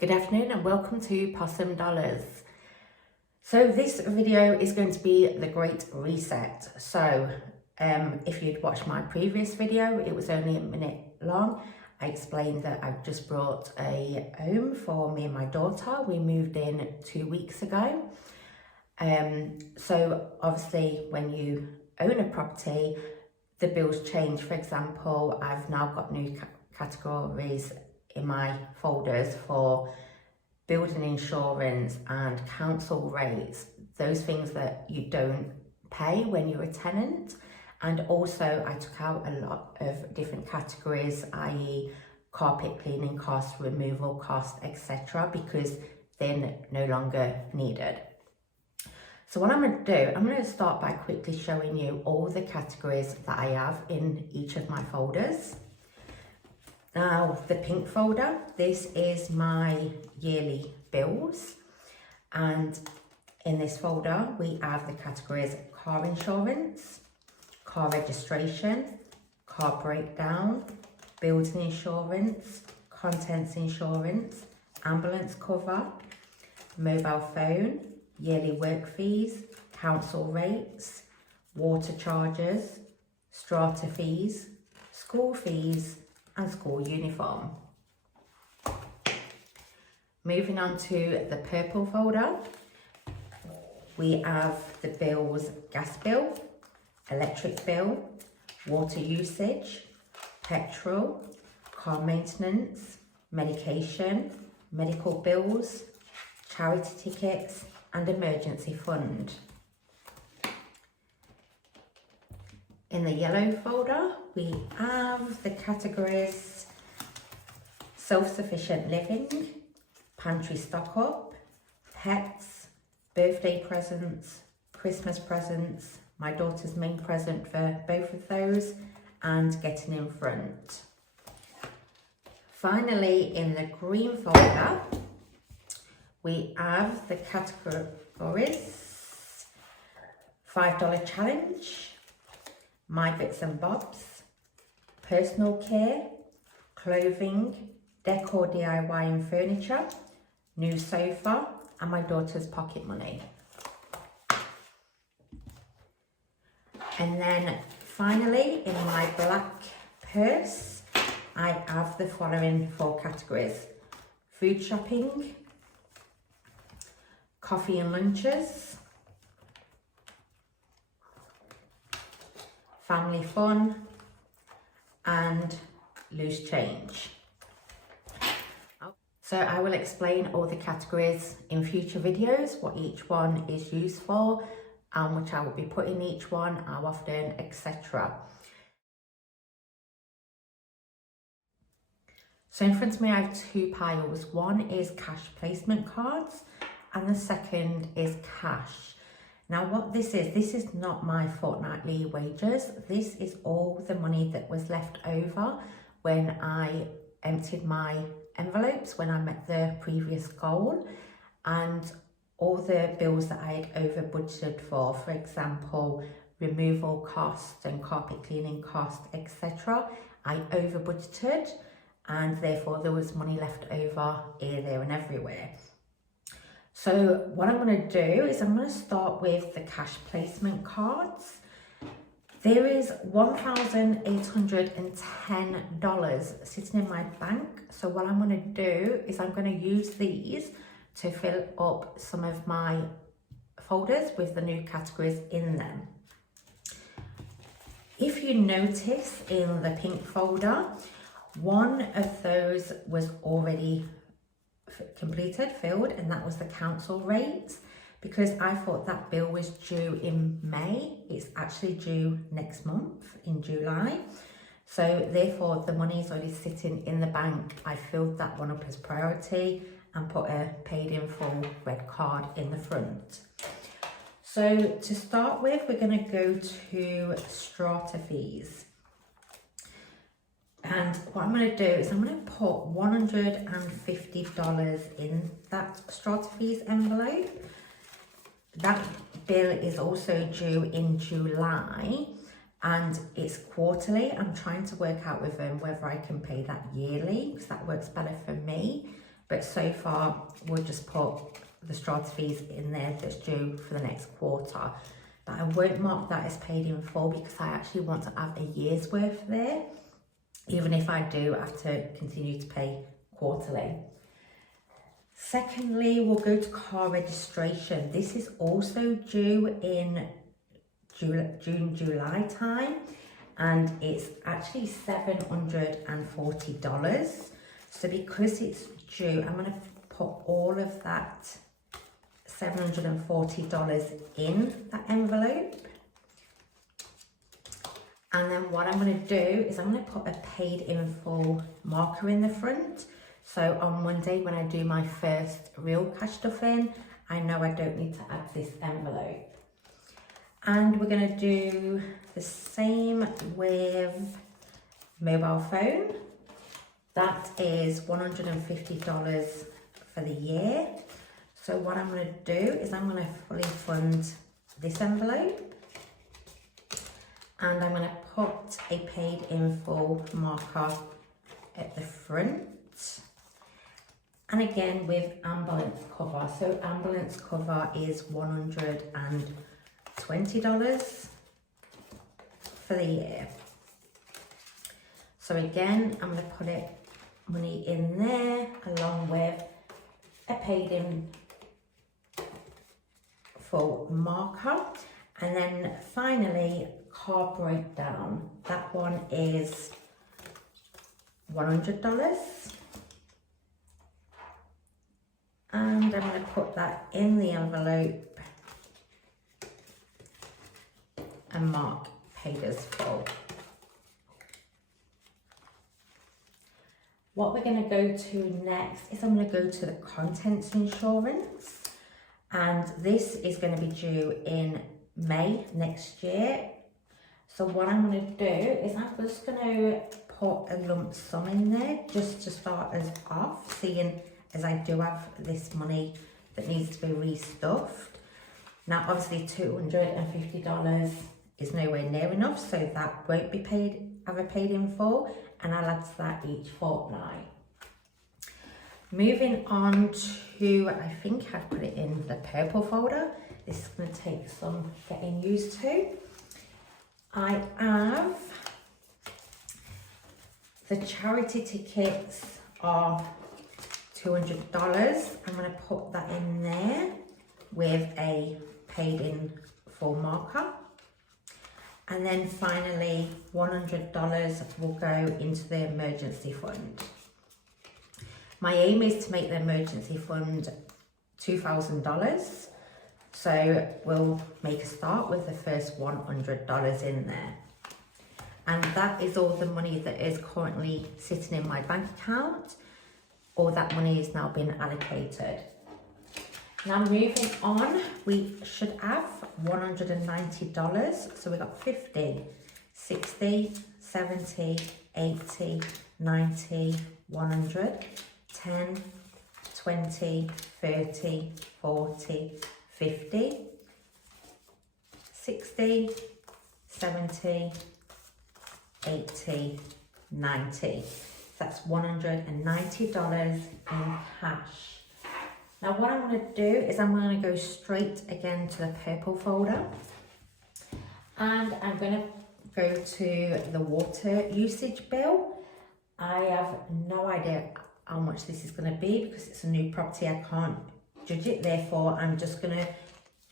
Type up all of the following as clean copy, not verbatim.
Good afternoon and welcome to Possum Dollars. So this video is going to be the Great Reset. So if you'd watched my previous video, it was only a minute long. I explained that I've just brought a home for me and my daughter. We moved in 2 weeks ago. So obviously when you own a property, the bills change. For example, I've now got new categories in my folders for building insurance and council rates, those things that you don't pay when you're a tenant. And also I took out a lot of different categories, i.e. carpet cleaning costs, removal costs, etc., because they're no longer needed. So what I'm going to do, I'm going to start by quickly showing you all the categories that I have in each of my folders. Now, the pink folder, this is my yearly bills. And in this folder, we have the categories car insurance, car registration, car breakdown, building insurance, contents insurance, ambulance cover, mobile phone, yearly work fees, council rates, water charges, strata fees, school fees, and school uniform. Moving on to the purple folder, we have the bills: gas bill, electric bill, water usage, petrol, car maintenance, medication, medical bills, charity tickets, and emergency fund. In the yellow folder, we have the categories self-sufficient living, pantry stock up, pets, birthday presents, Christmas presents, my daughter's main present for both of those, and getting in front. Finally, in the green folder, we have the categories $5 challenge, my bits and bobs, personal care, clothing, decor DIY and furniture, new sofa, and my daughter's pocket money. And then finally, in my black purse, I have the following 4 categories: food shopping, coffee and lunches, family fun, and loose change. So I will explain all the categories in future videos, what each one is used for, and which I will be putting each one, how often, etc. So in front of me I have 2 piles. One is cash placement cards and the second is cash. Now what this is not my fortnightly wages. This is all the money that was left over when I emptied my envelopes, when I met the previous goal, and all the bills that I had over budgeted for example, removal costs and carpet cleaning costs, etc. I over budgeted, and therefore there was money left over here, there and everywhere. So what I'm going to do is I'm going to start with the cash placement cards. There is $1,810 sitting in my bank. So what I'm going to do is I'm going to use these to fill up some of my folders with the new categories in them. If you notice in the pink folder, one of those was already completed, filled, and that was the council rates, because I thought that bill was due in May. It's actually due next month in July, so therefore the money is already sitting in the bank. I filled that one up as priority and put a paid in full red card in the front. So to start with, we're going to go to strata fees. And what I'm going to do is I'm going to put $150 in that strata fees envelope. That bill is also due in July and it's quarterly. I'm trying to work out with them whether I can pay that yearly, because that works better for me. but so far we'll just put the strata fees in there that's due for the next quarter. But I won't mark that as paid in full because I actually want to have a year's worth there, even if I do have to continue to pay quarterly. Secondly, we'll go to car registration. This is also due in June, July time, and it's actually $740. So because it's due, I'm going to put all of that $740 in that envelope. And then what I'm going to do is I'm going to put a paid in full marker in the front. So on Monday when I do my first real cash stuff in, I know I don't need to add this envelope. And we're going to do the same with mobile phone. That is $150 for the year. So what I'm going to do is I'm going to fully fund this envelope, and I'm going to put a paid in full marker at the front. And again with ambulance cover. So ambulance cover is $120 for the year. So again, I'm going to put money in there along with a paid in full marker. And then finally, car breakdown. That one is $100. And I'm going to put that in the envelope and mark paid as full. What we're going to go to next is I'm going to go to the contents insurance, and this is going to be due in May next year. So what I'm going to do is I'm just going to put a lump sum in there just to start us off, seeing as I do have this money that needs to be restuffed. Now obviously $250 is nowhere near enough, so that won't be paid, ever paid in full, and I'll add to that each fortnight. Moving on to, I think I've put it in the purple folder. This is going to take some getting used to. I have the charity tickets are $200. I'm going to put that in there with a paid in full marker. And then finally, $100 will go into the emergency fund. My aim is to make the emergency fund $2,000. So we'll make a start with the first $100 in there. And that is all the money that is currently sitting in my bank account. All that money is now been allocated. Now moving on, we should have $190. So we got 50, 60, 70, 80, 90, 100, 10, 20, 30, 40, 50, 60, 70, 80, 90. That's $190 in cash. Now what I'm going to do is I'm going to go straight again to the purple folder, and I'm going to go to the water usage bill. I have no idea how much this is going to be because it's a new property. I can't judge it, therefore I'm just going to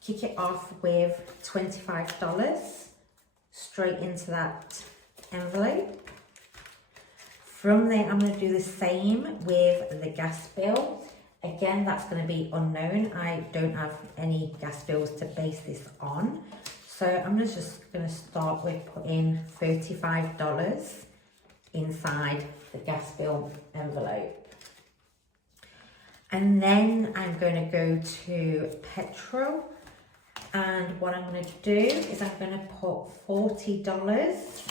kick it off with $25 straight into that envelope. From there I'm going to do the same with the gas bill. Again, that's going to be unknown. I don't have any gas bills to base this on. So I'm just going to start with putting $35 inside the gas bill envelope. And then I'm going to go to petrol. And what I'm going to do is I'm going to put $40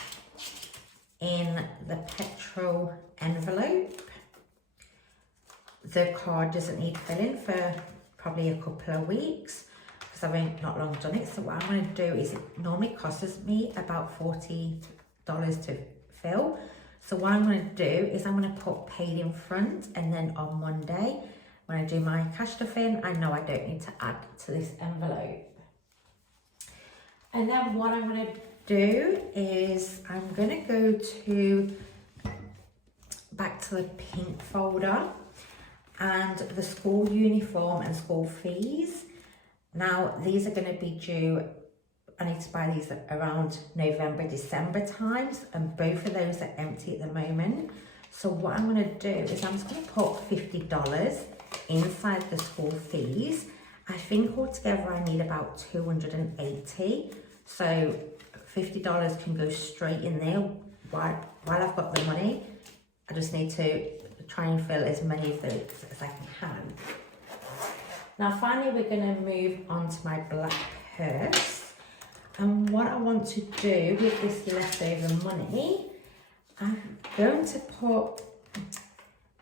in the petrol envelope. The card doesn't need filling for probably a couple of weeks because I've not long done it. So what I'm going to do is, it normally costs me about $40 to fill. So what I'm going to do is I'm going to put paid in front, and then on Monday when I do my cash stuff in, I know I don't need to add to this envelope. And then what I'm going to do is I'm going to go to back to the pink folder and the school uniform and school fees. Now these are going to be due, I need to buy these around November, December times, and both of those are empty at the moment. So what I'm going to do is I'm just going to put $50 inside the school fees. I think altogether I need about 280. So $50 can go straight in there while I've got the money. I just need to try and fill as many of those as I can. Now finally we're going to move on to my black purse. And what I want to do with this leftover money, I'm going to put,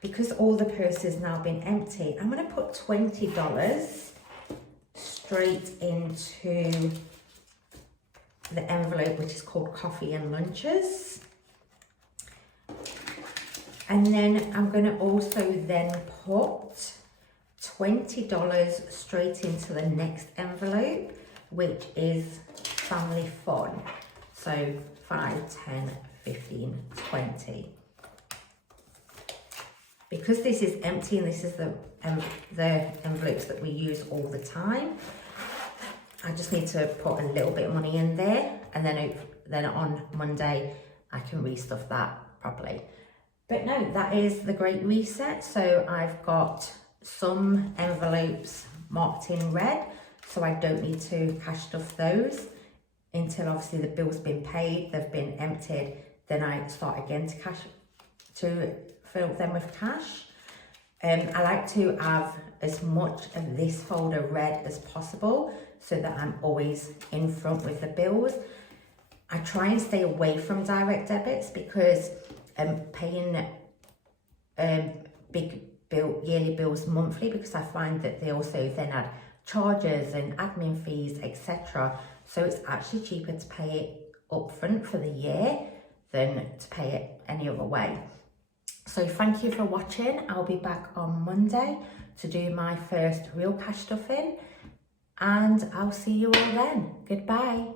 because all the purse has now been empty, I'm going to put $20 straight into the envelope, which is called coffee and lunches. And then I'm going to also then put $20 straight into the next envelope, which is family fun. So 5, 10, 15, 20. Because this is empty and this is the envelopes that we use all the time, I just need to put a little bit of money in there, and then on Monday I can restuff that properly. But no, that is the Great Reset. So I've got some envelopes marked in red, so I don't need to cash stuff those until obviously the bill's been paid, they've been emptied, then I start again to fill them with cash. I like to have as much of this folder red as possible so that I'm always in front with the bills. I try and stay away from direct debits because paying big yearly bills monthly, because I find that they also then add charges and admin fees, etc. So it's actually cheaper to pay it upfront for the year than to pay it any other way. So thank you for watching. I'll be back on Monday to do my first real cash stuff in, and I'll see you all then. Goodbye.